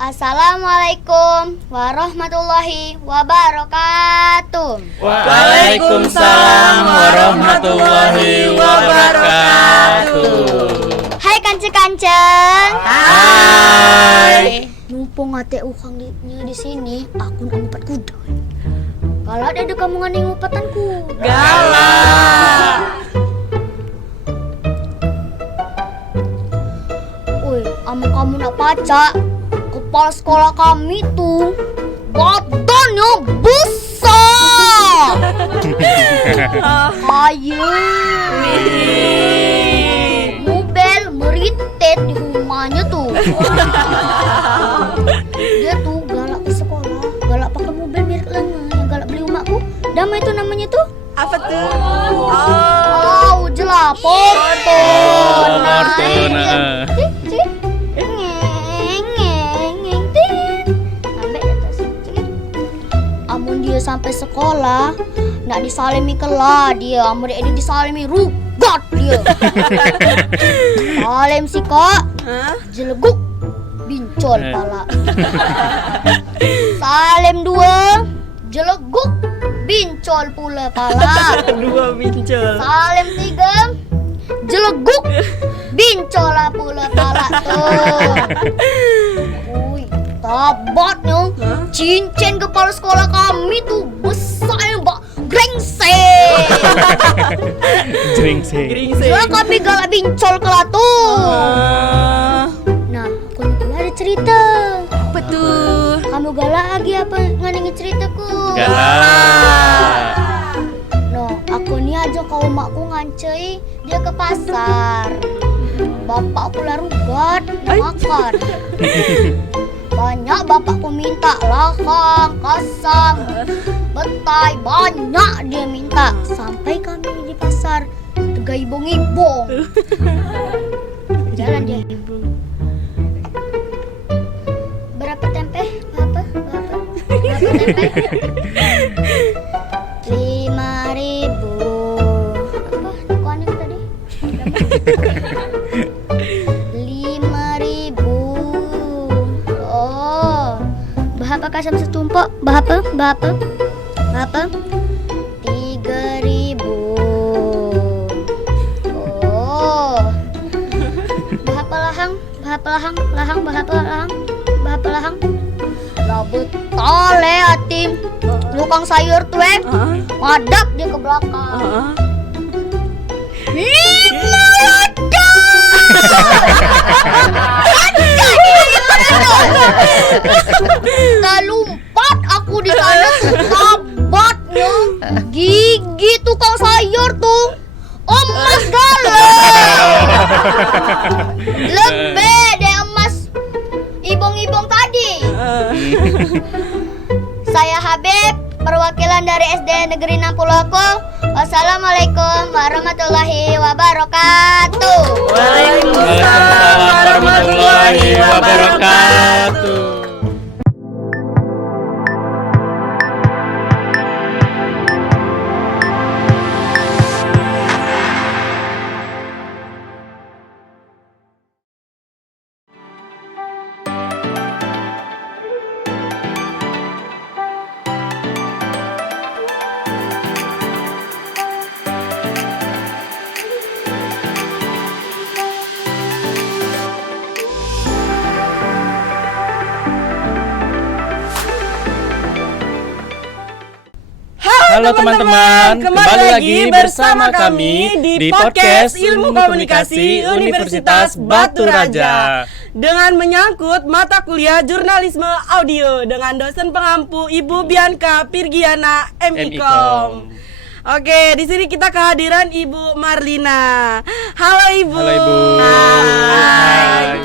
Assalamualaikum warahmatullahi wabarakatuh. Waalaikumsalam warahmatullahi wabarakatuh. Hai kanceng-kanceng. Hai. Numpung ate ukang di sini, aku nak ngupat kuda. Kalau ada kamu ngani ngupatanku. Galak. Woi, kamu nak pacak. Kepala sekolah kami tuh badannya besar. Kayu. Mobil meritet di rumahnya tuh. Dia tuh galak ke sekolah, galak pakai mobil mirip lengan yang galak beli umakku. Damai itu namanya tuh? Apa tuh? Jelas Fortuna. Amun dia sampai sekolah nak disalimi kelah dia, amun dia disalimi rugat dia. Salim si kak, jeleguk bincol pala. Salim dua, jeleguk bincol pula pala. Dua bincol. Salim tiga, jeleguk bincol pula pala tuh. Tabatnya, cincin kepala sekolah kami tuh besar mbak, grengseng. Soalnya kami galak bincol kelah tuh. Nah, aku ada cerita. Apa tuh? Kamu galak lagi apa nganengin ceritaku? Galak. No, aku ni aja kau makku ngancei dia ke pasar. Bapak pula rugat nak makan. Banyak bapakku minta lahang, kasang, betai, banyak dia minta. Sampai kami di pasar tergaibong-ibong. Jalan dia. Berapa tempe? Berapa tempe? 5.000. Apa? Tukuannya tadi? 5.000. Bahapa kasam setumpuk? Bahapa? 3.000. Oh. Bahapa lahang? Lah betul atim. Tukang sayur tuh madap dia ke belakang. 5 Kalumpat aku di sana tuh tabatnya gigi tukang sayur tuh emas galau. Lebih deh emas ibong-ibong tadi. Saya Habib, perwakilan dari SD Negeri 60 aku. Wassalamualaikum warahmatullahi wabarakatuh. Waalaikumsalam warahmatullahi wabarakatuh. Halo teman-teman, kembali lagi bersama kami di podcast Ilmu Komunikasi Universitas Batu Raja dengan menyangkut mata kuliah jurnalisme audio dengan dosen pengampu Ibu Bianca Pirgiana MIKOM. Oke, di sini kita kehadiran Ibu Marlina. Halo Ibu. Halo Ibu. Hai.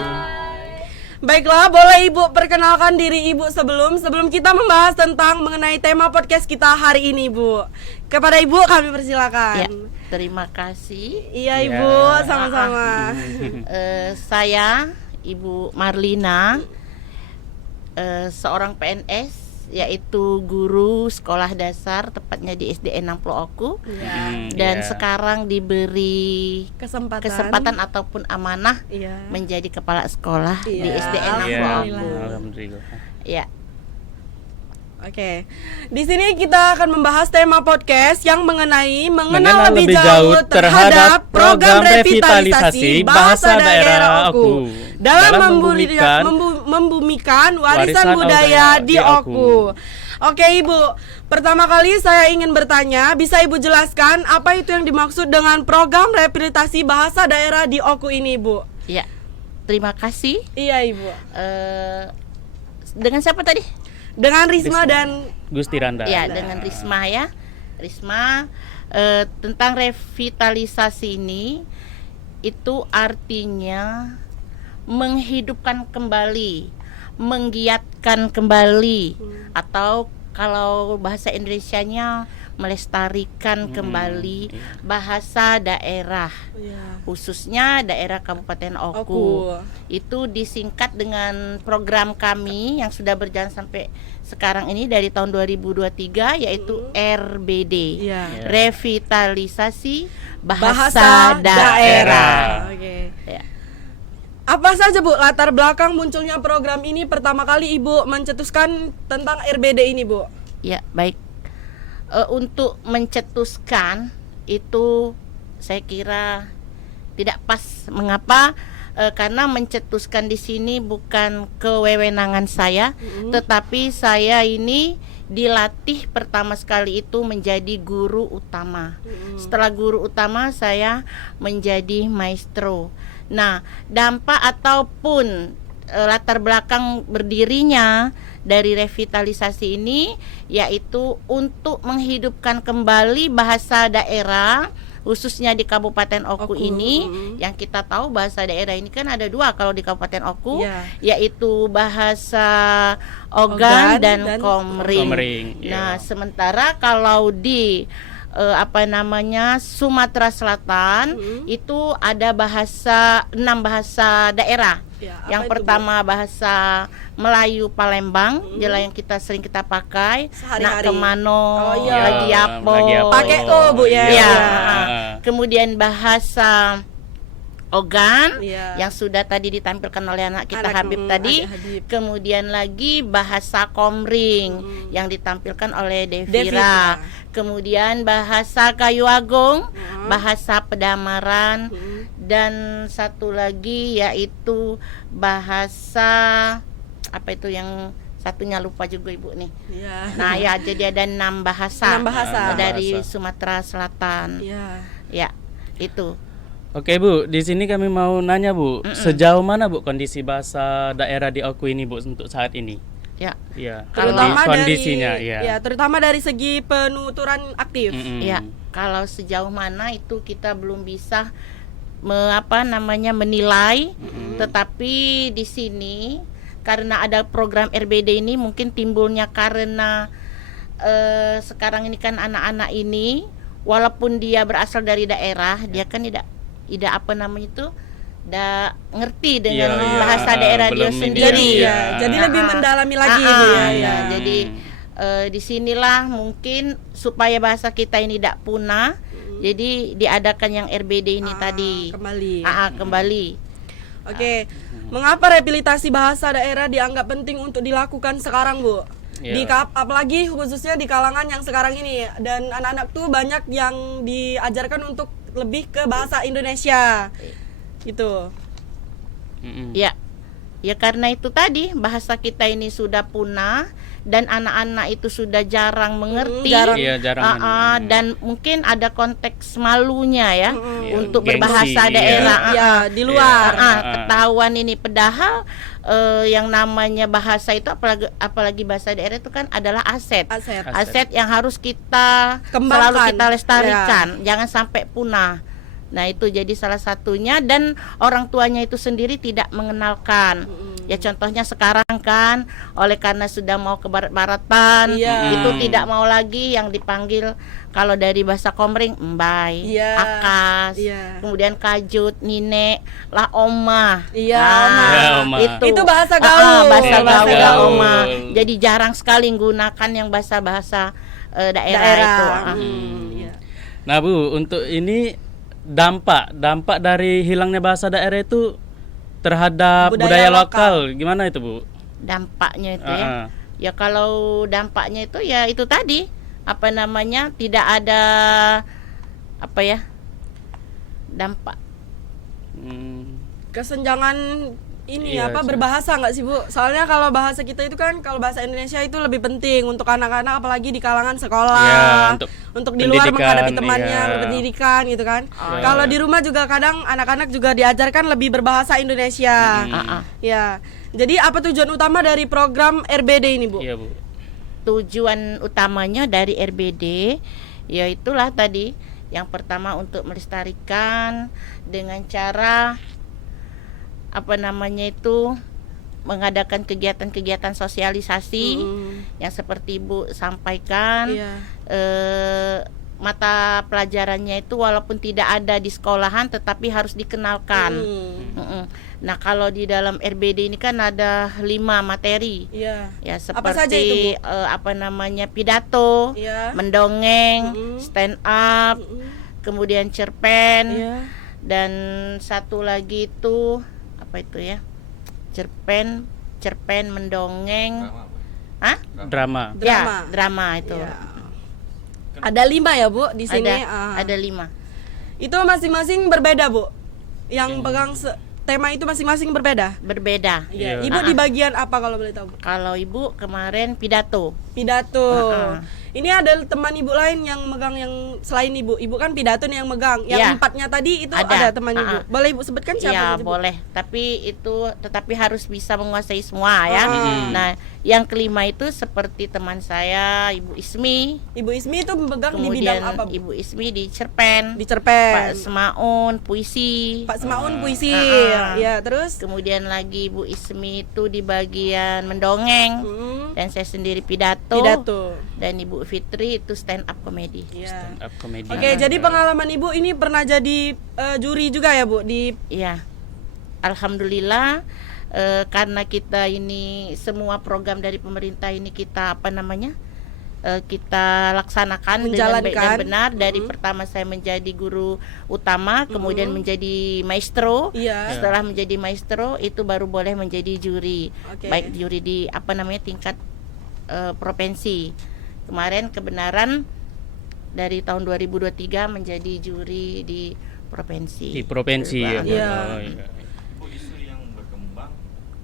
Baiklah, boleh Ibu perkenalkan diri Ibu sebelum kita membahas tentang mengenai tema podcast kita hari ini, Bu. Kepada Ibu kami persilakan. Ya, terima kasih. Iya Ibu, sama-sama. Saya Ibu Marlina, seorang PNS yaitu guru sekolah dasar, tepatnya di SDN 60 Oku. Dan Iya. sekarang diberi kesempatan ataupun amanah menjadi kepala sekolah di SDN 60 Iya, Oku. alhamdulillah. Ya. Oke, di sini kita akan membahas tema podcast yang mengenai Mengenal lebih jauh terhadap program revitalisasi bahasa daerah Oku dalam membumikan warisan budaya di Oku. Oke Ibu, pertama kali saya ingin bertanya, bisa Ibu jelaskan apa itu yang dimaksud dengan program rehabilitasi bahasa daerah di Oku ini, Bu? Ya. Terima kasih. Iya Ibu. Dengan siapa tadi? Dengan Risma dan Gusti Randa. Ya, dengan Risma ya. Risma, tentang revitalisasi ini itu artinya menghidupkan kembali, menggiatkan kembali, atau kalau bahasa Indonesianya melestarikan kembali bahasa daerah, khususnya daerah Kabupaten Oku. Itu disingkat dengan program kami yang sudah berjalan sampai sekarang ini dari tahun 2023, yaitu RBD, Revitalisasi Bahasa Daerah. Oke. Ya. Apa saja Bu latar belakang munculnya program ini pertama kali Ibu mencetuskan tentang RBD ini, Bu? Ya, baik. Untuk mencetuskan itu saya kira tidak pas. Mengapa? Karena mencetuskan di sini bukan kewewenangan saya, tetapi saya ini dilatih pertama sekali itu menjadi guru utama. Setelah guru utama saya menjadi maestro. Nah, dampak ataupun latar belakang berdirinya dari revitalisasi ini yaitu untuk menghidupkan kembali bahasa daerah, khususnya di Kabupaten Oku ini. Yang kita tahu bahasa daerah ini kan ada dua kalau di Kabupaten Oku, yaitu bahasa Ogan dan Komering. Nah, sementara kalau di Sumatera Selatan itu ada 6 bahasa daerah. Yang pertama bahasa Melayu Palembang, yang kita sering kita pakai, nak kemano, lagi apa, pakai Bu ya. Kemudian bahasa Ogan yang sudah tadi ditampilkan oleh anak kita Habib tadi. Kemudian lagi bahasa Komring yang ditampilkan oleh Devira. Kemudian bahasa Kayu Agung, bahasa Pedamaran, dan satu lagi yaitu bahasa apa itu yang satunya lupa juga Ibu nih. Nah ya, jadi ada 6 bahasa, dari Sumatera Selatan. Ya, itu. Oke Bu, di sini kami mau nanya Bu, sejauh mana Bu kondisi bahasa daerah di Oku ini Bu untuk saat ini? Ya, terutama kondisinya. Terutama dari segi penuturan aktif. Ya, kalau sejauh mana itu kita belum bisa menilai, tetapi di sini karena ada program RBD ini mungkin timbulnya karena sekarang ini kan anak-anak ini walaupun dia berasal dari daerah, dia kan tidak ngerti dengan bahasa daerah dia sendiri. Jadi lebih mendalami lagi Jadi disinilah mungkin supaya bahasa kita ini tidak punah. Jadi diadakan yang RBD ini tadi kembali. Oke. Mengapa rehabilitasi bahasa daerah dianggap penting untuk dilakukan sekarang, Bu? Apalagi khususnya di kalangan yang sekarang ini, dan anak-anak tuh banyak yang diajarkan untuk lebih ke bahasa Indonesia gitu. Ya karena itu tadi bahasa kita ini sudah punah dan anak-anak itu sudah jarang mengerti, dan mungkin ada konteks malunya ya untuk berbahasa daerah di luar. Ketahuan ini, padahal yang namanya bahasa itu apalagi bahasa daerah itu kan adalah aset yang harus kita selalu kita lestarikan, jangan sampai punah. Nah itu jadi salah satunya, dan orang tuanya itu sendiri tidak mengenalkan. Ya contohnya sekarang kan, oleh karena sudah mau ke barat-baratan, Iya. itu tidak mau lagi yang dipanggil kalau dari bahasa Komering Mbay, Iya. Akas, Iya. kemudian Kajut, Nine, lah Oma. Iya, Nah, Oma. Ya, Oma. Itu bahasa gaul. bahasa Iya, bahasa gaul, gaul. Oma. Jadi jarang sekali menggunakan yang bahasa-bahasa daerah itu. Iya. Nah Bu, untuk ini dampak dari hilangnya bahasa daerah itu terhadap Budaya budaya lokal, gimana itu Bu? Dampaknya itu ya. Ah, Ya kalau dampaknya itu ya itu tadi, apa namanya, tidak ada apa ya, dampak. Kesenjangan ini Iya, berbahasa nggak sih Bu? Soalnya kalau bahasa kita itu kan, kalau bahasa Indonesia itu lebih penting untuk anak-anak, apalagi di kalangan sekolah, Iya, untuk di luar pendidikan, menghadapi temannya, iya. berpendidikan gitu kan. Oh, Kalau iya. di rumah juga kadang anak-anak juga diajarkan lebih berbahasa Indonesia. Ya. Jadi apa tujuan utama dari program RBD ini Bu? Iya Bu. Tujuan utamanya dari RBD yaitulah tadi, yang pertama untuk melestarikan dengan cara apa namanya itu, mengadakan kegiatan-kegiatan sosialisasi yang seperti Ibu sampaikan. Iya. Mata pelajarannya itu walaupun tidak ada di sekolahan tetapi harus dikenalkan. Nah kalau di dalam RBD ini kan ada 5 materi. Iya. Ya Apa saja itu, seperti apa namanya, pidato, Iya. mendongeng, stand up, kemudian cerpen, Iya. dan satu lagi itu apa itu ya, cerpen, mendongeng, Drama. ya drama itu. Iya. Ada 5 ya Bu di sini. Ada 5. Itu masing-masing berbeda Bu. Yang pegang tema itu masing-masing berbeda. Berbeda. Iya. Iya. Ibu di bagian apa kalau boleh tahu Bu? Kalau Ibu kemarin pidato. Pidato. Ini ada teman Ibu lain yang megang, yang selain Ibu. Ibu kan pidato nih yang megang. Yang Iya. 4-nya tadi itu ada teman Ibu. Boleh Ibu sebutkan siapa Ya itu, Bu? boleh, tapi itu tetapi harus bisa menguasai semua ya. Nah, yang kelima itu seperti teman saya Ibu Ismi. Ibu Ismi itu memegang di Kemudian bidang apa Bu? Ibu Ismi di cerpen, Di cerpen. Pak Semaun puisi. Pak Semaun puisi. Ah. Ya, terus Kemudian lagi Ibu Ismi itu di bagian mendongeng, dan saya sendiri pidato. Dan Ibu Fitri itu stand up comedy. Iya. Stand up comedy. Oke, jadi pengalaman Ibu ini pernah jadi juri juga ya Bu di Iya. Alhamdulillah, karena kita ini semua program dari pemerintah ini kita apa namanya, kita laksanakan dengan baik dan benar. Dari pertama saya menjadi guru utama, kemudian menjadi maestro. Iya. Setelah menjadi maestro itu baru boleh menjadi juri. Oke. Baik juri di apa namanya, tingkat provinsi. Kemarin kebenaran dari tahun 2023 menjadi juri di provinsi. Di provinsi ya. Bu. Iya. Oh, iya. Ibu, isu yang berkembang,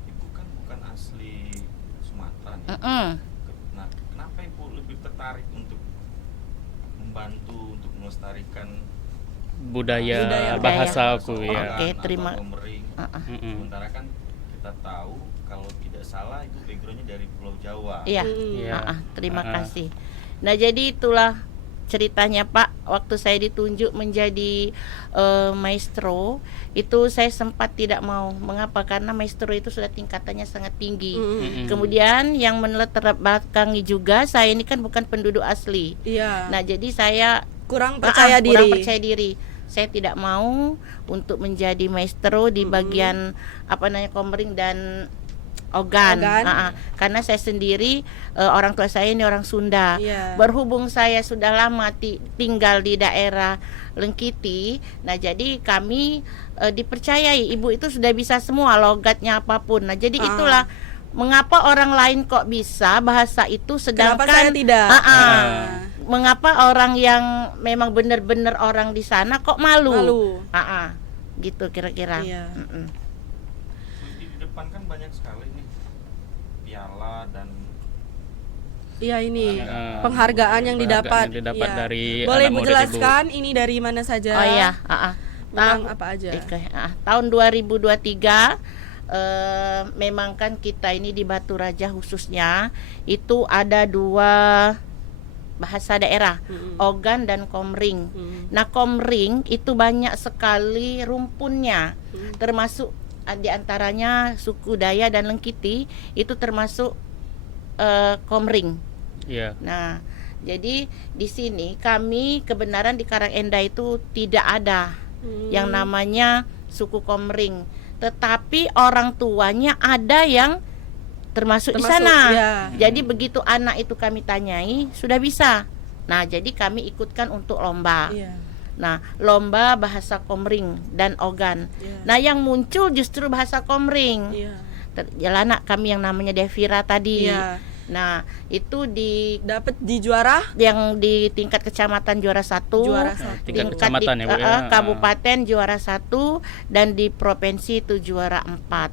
Ibu kan bukan asli Sumatera nih. Nah, kenapa Ibu lebih tertarik untuk membantu untuk melestarikan Budaya bahasa aku ya. Oke, terima. Komering? Sementara kan kita tahu kalau tidak salah Ibu backgroundnya dari Pulau Jawa. Iya. Iya. Terima kasih. Nah, jadi itulah ceritanya Pak, waktu saya ditunjuk menjadi maestro, itu saya sempat tidak mau. Mengapa? Karena maestro itu sudah tingkatannya sangat tinggi. Kemudian yang melatar belakangi juga, saya ini kan bukan penduduk asli. Iya. Nah, jadi saya kurang percaya diri. kurang percaya diri. Saya tidak mau untuk menjadi maestro di bagian apa namanya, Komering dan Ogan. Karena saya sendiri orang tua saya ini orang Sunda. Iya. Berhubung saya sudah lama tinggal di daerah Lengkiti, nah jadi kami dipercayai ibu itu sudah bisa semua logatnya apapun. Nah jadi itulah mengapa orang lain kok bisa bahasa itu sedangkan Kenapa saya tidak? Mengapa orang yang memang benar-benar orang di sana kok malu? Gitu kira-kira. Iya. Di depan kan banyak sekali nih piala dan Iya, ini penghargaan yang didapat. Iya. Boleh Dari anak Ibu murid jelaskan ini dari mana saja? Oh iya, Tentang apa aja? Tahun 2023 memang kan kita ini di Batu Raja khususnya itu ada 2 bahasa daerah, Ogan dan Komering. Nah, Komering itu banyak sekali rumpunnya, termasuk di antaranya suku Dayak dan Lengkiti itu termasuk Komering. Iya. Nah, jadi di sini kami kebenaran di Karangenda itu tidak ada yang namanya suku Komering, tetapi orang tuanya ada yang termasuk di sana. ya. Jadi begitu anak itu kami tanyai sudah bisa. Nah, jadi kami ikutkan untuk lomba. Iya. Nah, lomba bahasa Komering dan Ogan. Iya. Nah, yang muncul justru bahasa Komering. Iya. Anak kami yang namanya Devira tadi. Iya. Nah, itu Dapat di juara yang di tingkat kecamatan juara 1, Juara satu. Tingkat tingkat kecamatan ya, Bu, ya. kabupaten juara 1, dan di provinsi itu juara 4.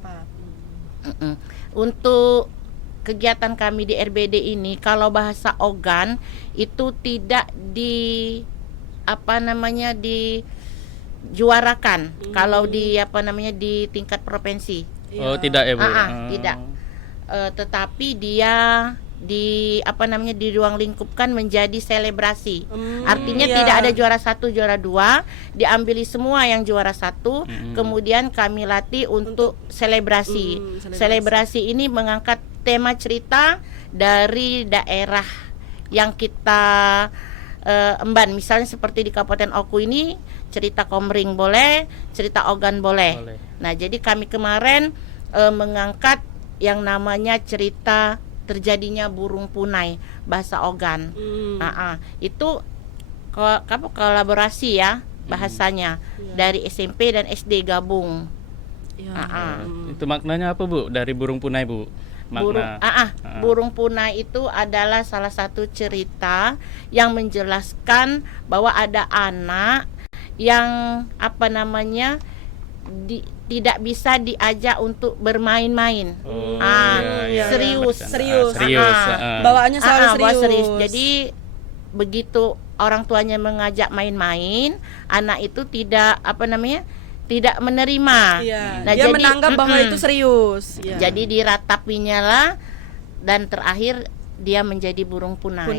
Untuk kegiatan kami di RBD ini, kalau bahasa Ogan itu tidak dijuarakan kalau di di tingkat provinsi. Oh, tidak ya, Bu. Tidak. Tetapi dia di ruang lingkupkan menjadi selebrasi. Artinya iya. tidak ada juara 1, juara 2, diambili semua yang juara 1, kemudian kami latih untuk selebrasi. Selebrasi ini mengangkat tema cerita dari daerah yang kita emban. Misalnya seperti di Kabupaten Oku ini cerita Komering boleh, cerita Ogan boleh. Nah, jadi kami kemarin mengangkat yang namanya cerita terjadinya burung punai bahasa Ogan. Itu kolaborasi ya bahasanya dari SMP dan SD gabung. Itu maknanya apa, Bu, dari burung punai, Bu? Burung punai itu adalah salah satu cerita yang menjelaskan bahwa ada anak yang tidak bisa diajak untuk bermain-main. Serius. Bawaannya selalu serius. Jadi begitu orang tuanya mengajak main-main, anak itu tidak tidak menerima. Nah, dia menganggap bahwa itu serius. Jadi diratapinya lah, dan terakhir dia menjadi burung punai.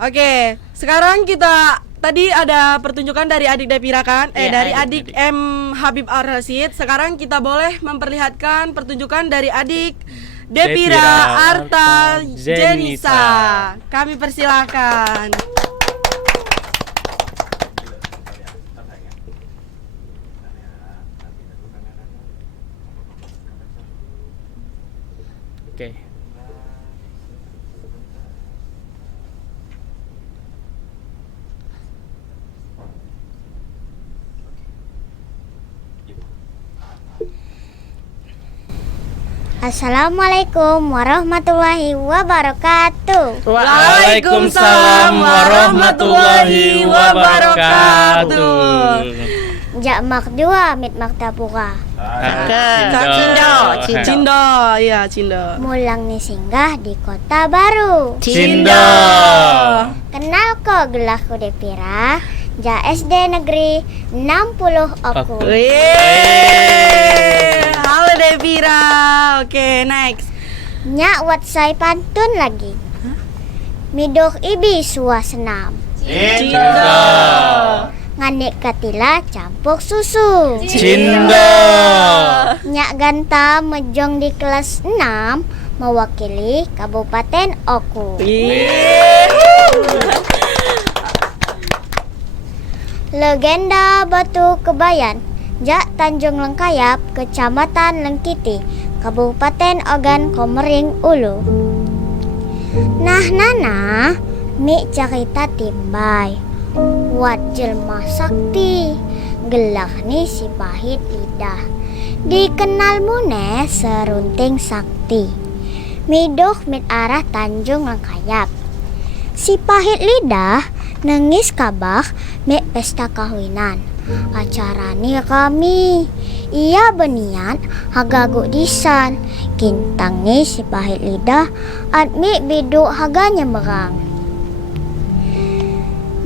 Oke, sekarang kita tadi ada pertunjukan dari adik Devira kan? Dari adik M Habib Ar-Rasyid. Sekarang kita boleh memperlihatkan pertunjukan dari adik Devira Arta Jenisa. Kami persilahkan. Oke. Assalamualaikum warahmatullahi wabarakatuh. Waalaikumsalam warahmatullahi wabarakatuh. Jak mak dua mit mak tapura. Cindo, ya Cindo. Mulang nih singgah di kota baru. Cindo. Kenal kok gelahku Devira. Ja SD negeri 60 Oku. Halo Devira. Oke, next. Nyak wat saya pantun lagi. Midoh ibi suah senam. Cindo. Nganek katila campur susu. Cindo. Nyak ganta mejong di kelas 6 mewakili Kabupaten Oku. Legenda Batu Kebayan, Jak Tanjung Lengkayap, Kecamatan Lengkiti, Kabupaten Ogan Komering Ulu. Nah nana, mi cerita timbai. Wat jelma sakti, gelah ni si pahit lidah. Dikenal mune serunting sakti. Midoh mit arah Tanjung Lengkayap. Si pahit lidah nangis kabah mek pesta kawinan. Acara ni kami. Ia beniat hagagu disan. Kintang ni si pahit lidah admi biduk haganya berang.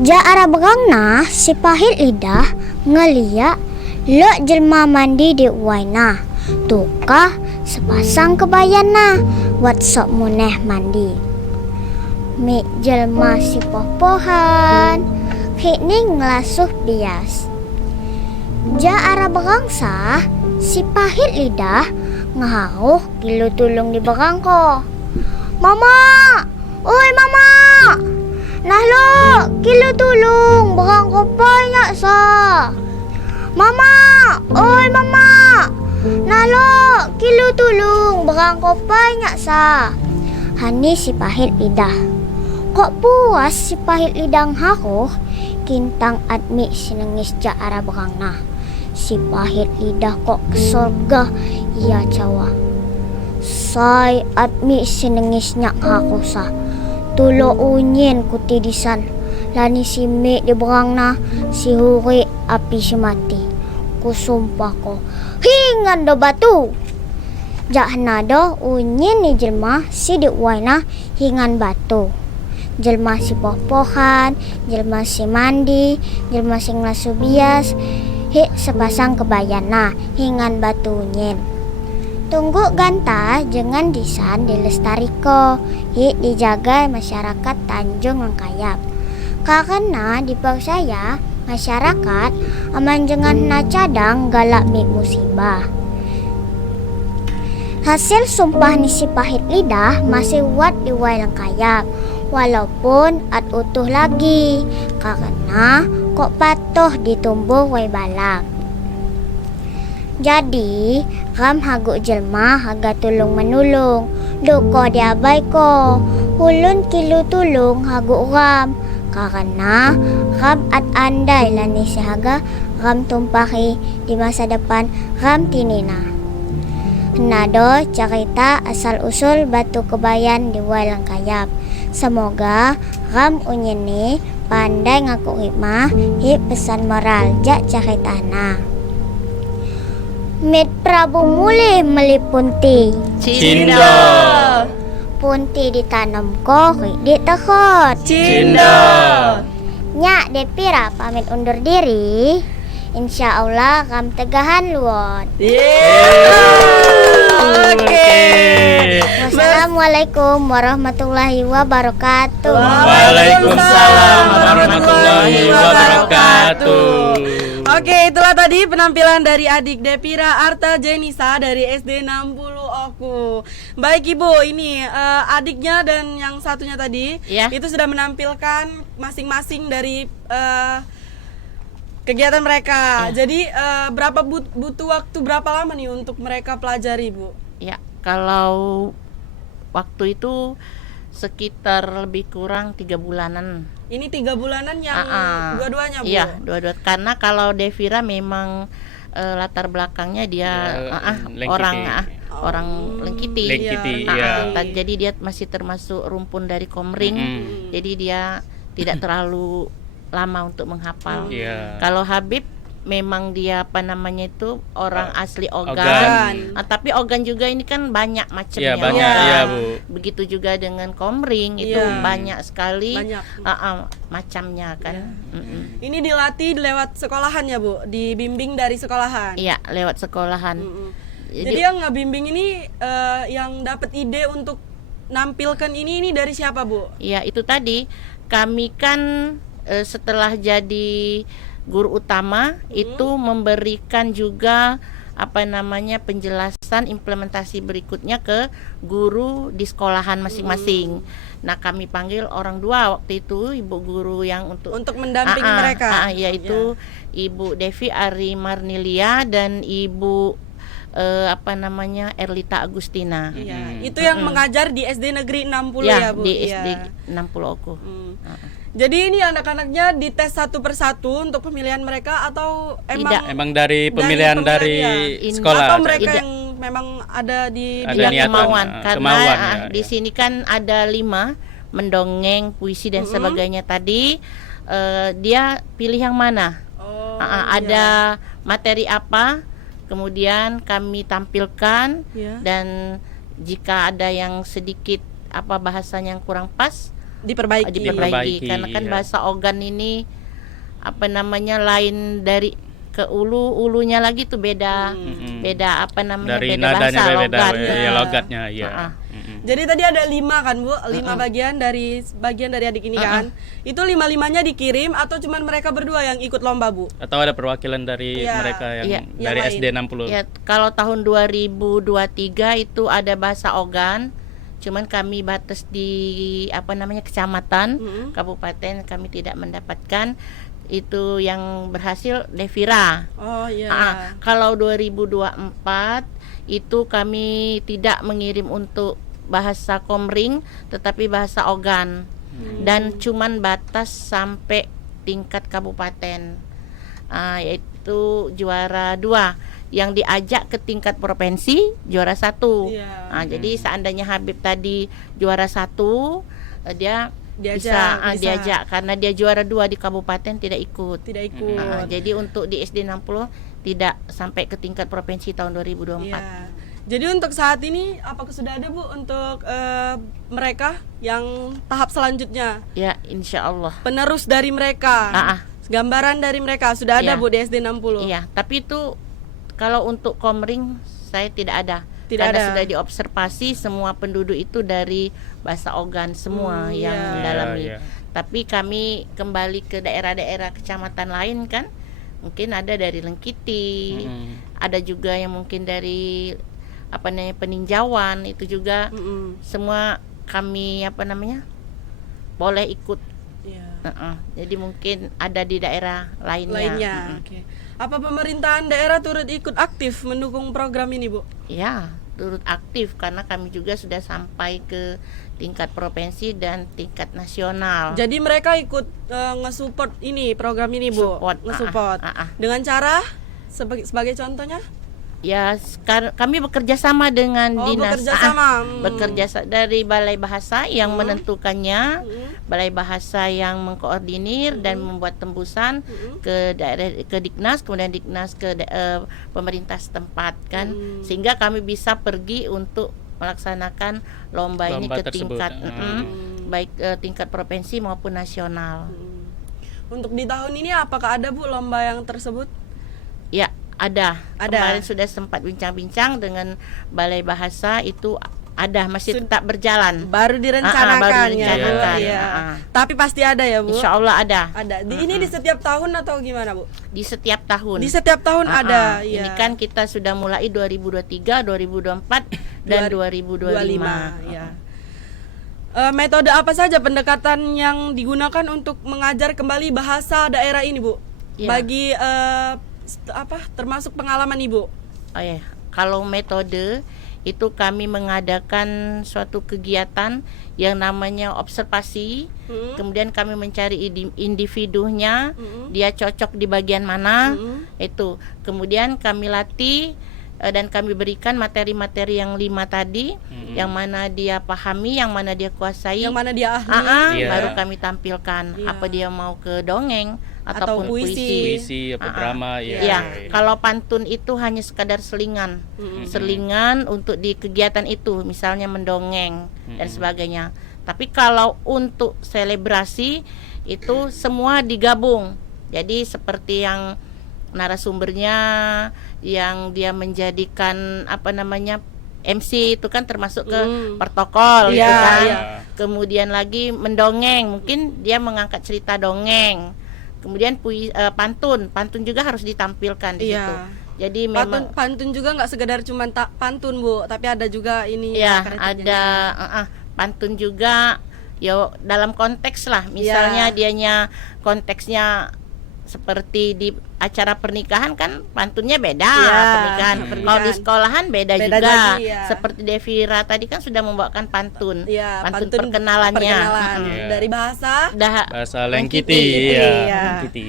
Ja arah berang nah si pahit lidah ngeliat lek jelma mandi di uwaina. Tukah sepasang kebayan nah wat sok muneh mandi. Mi jelma si poh-pohan, hikni ngelasuh bias. Ja arah berangsa, si pahit lidah ngahauh kilu tulung di berangko. Mama, oi mama, nah lo kilu tulung berangko banyak sa. Mama, oi mama, nah lo kilu tulung berangko banyak sa. Hani si pahit lidah. Kok puas si pahit lidah ngahauh, kintang admi sinengis ja arah berangna. Si pahit lidah kok ke surga, ia cawa. Say admi sinengisnya aku sa. Tulo unyin kuti disan. Lani si me di berangna, si huri api si mati. Kusumpah ko, hingan do batu. Jahna do unyin ni jelma si diuaina hingan batu. Jelma si poh-pohan, jelma si mandi, jelma si ngelasu bias, sepasang kebayana hingan batunyin. Tunggu ganta jangan disan dilestariko, dijaga masyarakat Tanjung Langkayap. Karena dipercaya masyarakat aman jangan na cadang galak mi musibah. Hasil sumpah ni si pahit lidah masih wat di Wai Langkayap, walaupun at utuh lagi, karena kok patuh ditumbuh Wai Balak. Jadi, ram hagu jelma haga tulung menulung, duko diabai ko, hulun kilu tulung hagu ram, karena ram at andai lani sehaga ram tumpahi di masa depan ram tinina. Nado cerita asal-usul batu kebayan di Wai Langkayap. Semoga ram unyeni pandai ngaku hikmah, pesan moral jak ceritana. Mit Prabu mulih melipunti, Cindo. punti ditanam ko di tekot. Cindo. Nyak Depira pamit undur diri. Insya Allah ram tegahan luon. Oke. Wassalamualaikum warahmatullahi wabarakatuh. Waalaikumsalam warahmatullahi wabarakatuh. Oke, itulah tadi penampilan dari adik Depira Arta Jenisa dari SD 60 Oku. Baik Ibu, ini adiknya dan yang satunya tadi Ya. itu sudah menampilkan masing-masing dari kegiatan mereka. Jadi butuh waktu berapa lama nih untuk mereka pelajari, Bu? Ya, kalau waktu itu sekitar lebih kurang 3 bulanan. Ini 3 bulanan yang dua-duanya, Bu? Iya, dua-dua. Karena kalau Devira memang latar belakangnya dia orang Lengkiti. Lengkiti, iya. Jadi dia masih termasuk rumpun dari Komring. Jadi dia tidak terlalu lama untuk menghafal. Iya. Kalau Habib memang dia orang asli Ogan. Ogan. Tapi Ogan juga ini kan banyak macamnya. Iya, banyak, Iya. iya, Bu. Begitu juga dengan Komring itu Iya. banyak sekali Banyak. macamnya kan. Ini dilatih lewat sekolahan ya, Bu? Dibimbing dari sekolahan? Iya, lewat sekolahan. Jadi yang ngebimbing ini yang dapat ide untuk nampilkan ini dari siapa, Bu? Iya, itu tadi kami kan setelah jadi guru utama itu memberikan juga penjelasan implementasi berikutnya ke guru di sekolahan masing-masing. Nah, kami panggil orang dua waktu itu, ibu guru yang untuk mendampingi mereka. Yaitu Ibu Devi Ari Marnilia dan Ibu Erlita Agustina. Iya, itu yang mengajar di SD Negeri 60 ya, Bu? Di Iya. SD 60 Oku. Jadi ini anak-anaknya dites satu persatu untuk pemilihan mereka atau Emang dari pemilihan dari ya? sekolah Atau mereka Tidak. yang memang ada di Ada niatan, kemauan karena kemauan, di ya. sini kan ada 5 mendongeng, puisi dan sebagainya tadi. Dia pilih yang mana? Oh, Ada materi apa? Kemudian kami tampilkan Iya. dan jika ada yang sedikit bahasanya yang kurang pas diperbaiki. Diperbaiki, karena kan iya. bahasa Ogan ini lain dari ke ulunya lagi tuh beda Mm-mm. beda Dari beda nadanya bahasa beda, logat. ya, logatnya, ya. Jadi tadi ada 5 kan Bu, 5 bagian dari adik ini kan. Itu 5-5-nya dikirim atau cuman mereka berdua yang ikut lomba Bu? Atau ada perwakilan dari Iya. mereka yang Iya. dari Yang SD 60? Ya, kalau tahun 2023 itu ada bahasa Ogan. Cuman kami batas di kecamatan, kabupaten kami tidak mendapatkan. Itu yang berhasil Devira. Oh iya. Kalau 2024 itu kami tidak mengirim untuk bahasa Komring tetapi bahasa Ogan. Dan cuman batas sampai tingkat kabupaten. Yaitu juara 2. Yang diajak ke tingkat provinsi juara 1. Iya. Jadi seandainya Habib tadi juara 1, dia Diajak, bisa. diajak karena dia juara 2 di kabupaten tidak ikut. Tidak ikut. Jadi untuk di SD 60 tidak sampai ke tingkat provinsi tahun 2024. Iya. Jadi untuk saat ini apakah sudah ada Bu untuk mereka yang tahap selanjutnya? Ya, insya Allah. Penerus dari mereka. Gambaran dari mereka sudah ada Iya. Bu di SD 60. Iya, tapi itu kalau untuk Komring saya tidak ada. Tidak Karena ada. sudah diobservasi semua penduduk itu dari bahasa Ogan semua yang iya. mendalami. Iya, iya. Tapi kami kembali ke daerah-daerah kecamatan lain kan, mungkin ada dari Lengkiti, ada juga yang mungkin dari Peninjauan itu juga. Semua kami boleh ikut. Iya. Jadi mungkin ada di daerah lainnya. Oke. Apa pemerintahan daerah turut ikut aktif mendukung program ini Bu? Ya, turut aktif karena kami juga sudah sampai ke tingkat provinsi dan tingkat nasional. Jadi mereka ikut nge-support ini program ini Bu. Support. Nge-support. Dengan cara sebagai contohnya? Ya, kami bekerja sama dengan dinas. Bekerja sama. Dari Balai Bahasa yang menentukannya, Balai Bahasa yang mengkoordinir dan membuat tembusan ke daerah, ke Diknas, kemudian Diknas ke pemerintah setempat kan, sehingga kami bisa pergi untuk melaksanakan lomba ini ke tersebut. tingkat baik tingkat provinsi maupun nasional. Untuk di tahun ini apakah ada Bu lomba yang tersebut? Ya, ada. Ada. Kemarin sudah sempat bincang-bincang dengan Balai Bahasa, itu ada, masih tetap berjalan. Baru direncanakan, baru ya Bu. direncanakan. Iya. Tapi pasti ada ya Bu. Insya Allah ada. Ada. Ini di setiap tahun atau gimana Bu? Di setiap tahun. Di setiap tahun ada. Ini Iya. kan kita sudah mulai 2023, 2024 dan 2025. Ya. Metode apa saja pendekatan yang digunakan untuk mengajar kembali bahasa daerah ini Bu? Iya. Bagi termasuk pengalaman Ibu? Oh ya, kalau metode itu kami mengadakan suatu kegiatan yang namanya observasi. Kemudian kami mencari individunya, dia cocok di bagian mana, itu. Kemudian kami latih dan kami berikan materi-materi yang 5 tadi, yang mana dia pahami, yang mana dia kuasai, Yang mana dia ahli? Iya. baru kami tampilkan. Iya. Apa dia mau ke dongeng Atau ataupun puisi. Puisi apa drama ya. Ya, kalau pantun itu hanya sekadar selingan, selingan untuk di kegiatan itu, misalnya mendongeng dan sebagainya. Tapi kalau untuk selebrasi itu semua digabung. Jadi seperti yang narasumbernya yang dia menjadikan MC itu kan termasuk ke protokol Iya, gitu kan. iya. Kemudian lagi mendongeng, mungkin dia mengangkat cerita dongeng. Kemudian pantun juga harus ditampilkan di situ. Iya. Jadi memang Pantun juga nggak sekedar cuma pantun Bu, tapi ada juga ini. ya kreatifnya. ada pantun juga ya dalam konteks lah. Misalnya dianya konteksnya seperti di acara pernikahan kan pantunnya beda, pernikahan. Kalau di sekolahan beda Beda juga. lagi, ya. Seperti Devira tadi kan sudah membawakan pantun. Iya, pantun perkenalannya. Iya. Dari bahasa. Bahasa Lengkiti Lengkiti, ya. iya. Lengkiti.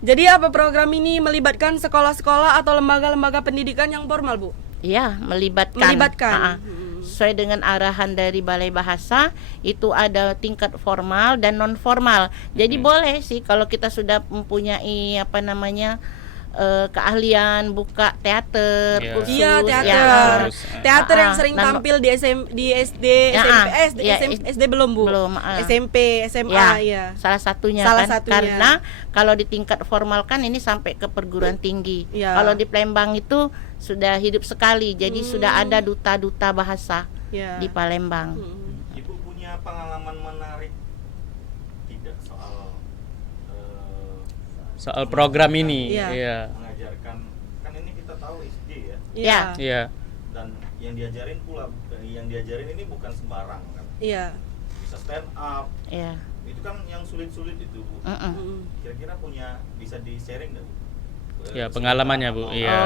Jadi apa program ini melibatkan sekolah-sekolah atau lembaga-lembaga pendidikan yang formal Bu? Iya, melibatkan. Melibatkan. Sesuai dengan arahan dari Balai Bahasa, itu ada tingkat formal dan non formal. Jadi boleh sih kalau kita sudah mempunyai keahlian buka teater, Iya. kursus. Iya, teater. Harus, Teater yang sering dan- tampil di SD, Ya, SMP, ya, SD belum Bu? belum, SMP, SMA, Ya, ya. salah satunya Salah kan satunya. karena kalau di tingkat formal kan ini sampai ke perguruan tinggi. Iya. Kalau di Palembang itu sudah hidup sekali, jadi sudah ada duta-duta bahasa. Ya. di Palembang. Ibu punya pengalaman menarik tidak Soal program ini. Iya. Iya. mengajarkan, kan ini kita tahu SD ya, Iya. Iya. dan yang diajarin ini bukan sembarang kan, Iya. bisa stand up, Iya. itu kan yang sulit-sulit itu Bu. Mm-mm. Kira-kira bisa di sharing nggak Bu? Ya, pengalamannya, Bu. Iya.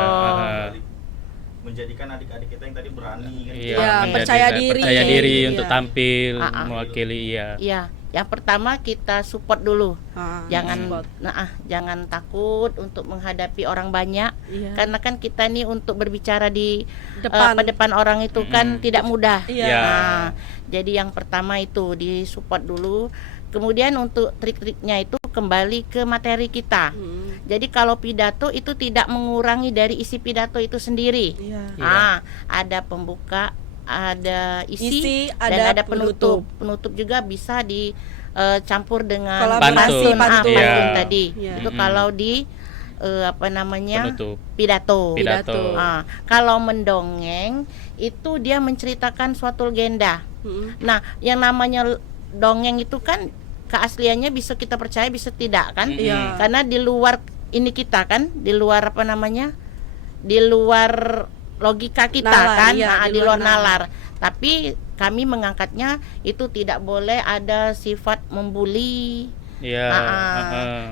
Menjadikan adik-adik kita yang tadi berani kan, Iya, Ya, menjadi- percaya diri. percaya diri Iya. untuk tampil Ah. mewakili. Iya. Iya, yang pertama kita support dulu. Jangan support. jangan takut untuk menghadapi orang banyak. Iya. Karena kan kita nih untuk berbicara di Depan. depan orang itu kan tidak mudah. Iya. Iya. Nah, jadi yang pertama itu disupport dulu. Kemudian untuk trik-triknya itu kembali ke materi kita. Jadi kalau pidato itu tidak mengurangi dari isi pidato itu sendiri. Iya. Ada pembuka, ada isi, dan ada ada penutup. Penutup juga bisa dicampur dengan Kolaborasi, pantun, pantun. pantun Iya. tadi. Iya. Itu kalau di Penutup. pidato. Pidato. Kalau mendongeng itu dia menceritakan suatu legenda. Mm-mm. Nah, yang namanya dongeng itu kan keasliannya bisa kita percaya bisa tidak kan? Iya. Karena di luar ini kita kan, di luar di luar logika kita Nalar, kan, iya, di luar nalar. Tapi kami mengangkatnya itu tidak boleh ada sifat membuli. Iya.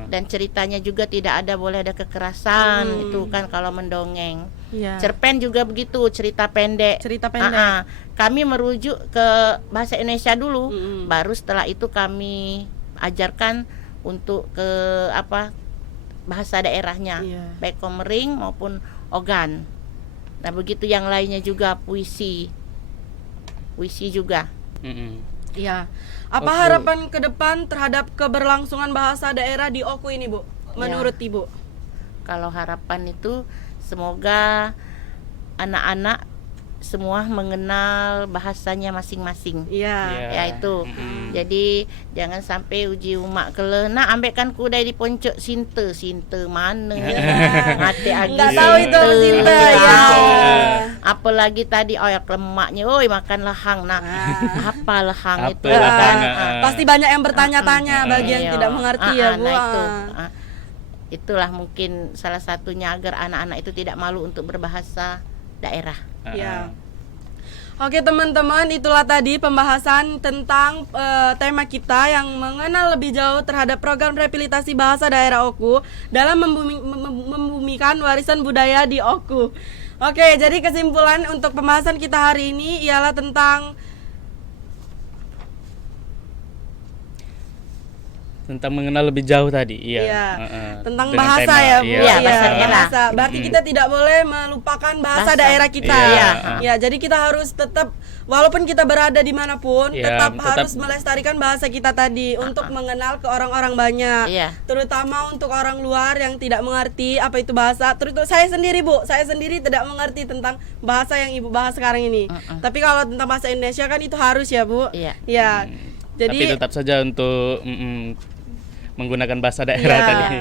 Dan ceritanya juga tidak ada boleh ada kekerasan itu kan kalau mendongeng. Iya. Cerpen juga begitu, cerita pendek. Cerita pendek. Kami merujuk ke bahasa Indonesia dulu, Mm-mm. baru setelah itu kami ajarkan untuk ke bahasa daerahnya, Iya. baik Komering maupun Ogan. Nah begitu yang lainnya juga puisi juga. Iya. Apa Oke. harapan ke depan terhadap keberlangsungan bahasa daerah di Oku ini, Bu? Menurut Ibu? Kalau harapan itu semoga anak-anak semua mengenal bahasanya masing-masing. Iya. Ya itu. Jadi jangan sampai uji umak kele nak ambilkan kuda di poncok sinte mana. Mati agi. Nggak tahu itu apa Sinta, Nggak ya. tahu. Apalagi tadi lemaknya, oi makan lehang. Nah, apa lehang Apa itu? lehang, Pasti banyak yang bertanya-tanya bagi yang Iya. tidak mengerti ya, Bu. Nah, itu. Itulah mungkin salah satunya agar anak-anak itu tidak malu untuk berbahasa daerah. Ya. Oke teman-teman, itulah tadi pembahasan tentang tema kita yang mengenal lebih jauh terhadap program rehabilitasi bahasa daerah Oku dalam membumikan warisan budaya di Oku. Oke, jadi kesimpulan untuk pembahasan kita hari ini ialah tentang mengenal lebih jauh tadi. Iya. Iya. Tentang Dengan bahasa tema, ya, Bu. Iya, bahasa daerah. bahasa. Berarti kita tidak boleh melupakan bahasa Bahasa. daerah kita. Iya. Ya, jadi kita harus tetap walaupun kita berada dimanapun, Iya, tetap tetap. harus melestarikan bahasa kita tadi untuk mengenal ke orang-orang banyak. Iya. Terutama untuk orang luar yang tidak mengerti apa itu bahasa. Terus saya sendiri, Bu, saya sendiri tidak mengerti tentang bahasa yang Ibu bahas sekarang ini. Tapi kalau tentang bahasa Indonesia kan itu harus ya, Bu. Iya. Ya. Tapi Jadi tetap saja untuk menggunakan bahasa daerah ya, tadi.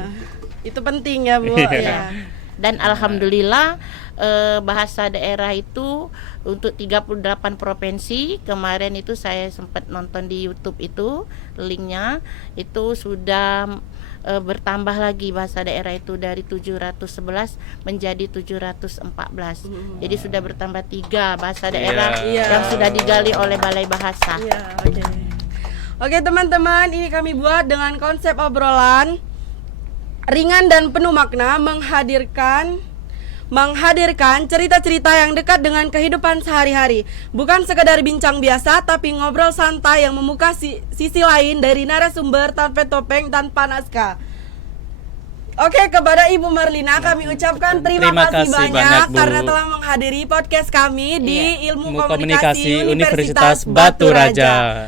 itu penting ya, Bu. Iya. Ya. Dan alhamdulillah bahasa daerah itu untuk 38 provinsi. Kemarin itu saya sempat nonton di YouTube itu linknya itu sudah bertambah lagi bahasa daerah itu dari 711 menjadi 714. Jadi sudah bertambah 3 bahasa daerah Iya. yang sudah digali oleh Balai Bahasa. Iya, oke. Oke teman-teman, ini kami buat dengan konsep obrolan ringan dan penuh makna menghadirkan cerita-cerita yang dekat dengan kehidupan sehari-hari. Bukan sekedar bincang biasa, tapi ngobrol santai yang membuka sisi lain dari narasumber tanpa topeng, tanpa naskah. Oke, kepada Ibu Marlina kami ucapkan terima kasih banyak Bu. karena telah menghadiri podcast kami di Ilmu Komunikasi Komunikasi Universitas Batu Raja.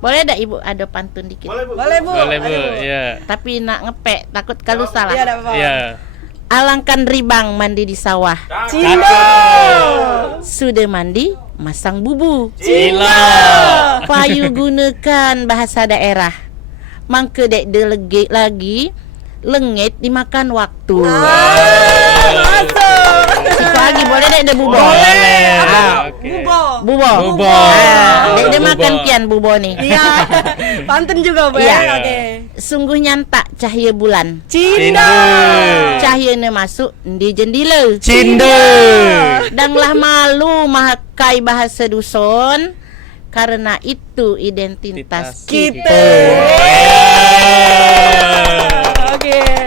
Boleh enggak Ibu ada pantun dikit? Boleh Bu. Boleh, Bu. Boleh, Bu. Ayo. Iya. Tapi nak ngepek, takut kalau salah. Iya, ada apa-apa. Iya. Alangkan ribang mandi di sawah. Cindo. Sudah mandi, masang bubu. Cila. Payu gunakan bahasa daerah. Mangke dek delegate lagi, lengit dimakan waktu. Masuk. Siku Bagi boleh dek de bubo. Boleh. Oke. Bubo. Bubo. Bubo. Dek de Bubo. makan kian bubo nih. Iya. Pantun juga, Bu. Iya. Oke. Sungguh nyantak cahaya bulan. Cinta. Cahayanya masuk di jendela. Cinta. Danglah malu makai bahasa dusun, karena itu identitas Kita. kita. Oke.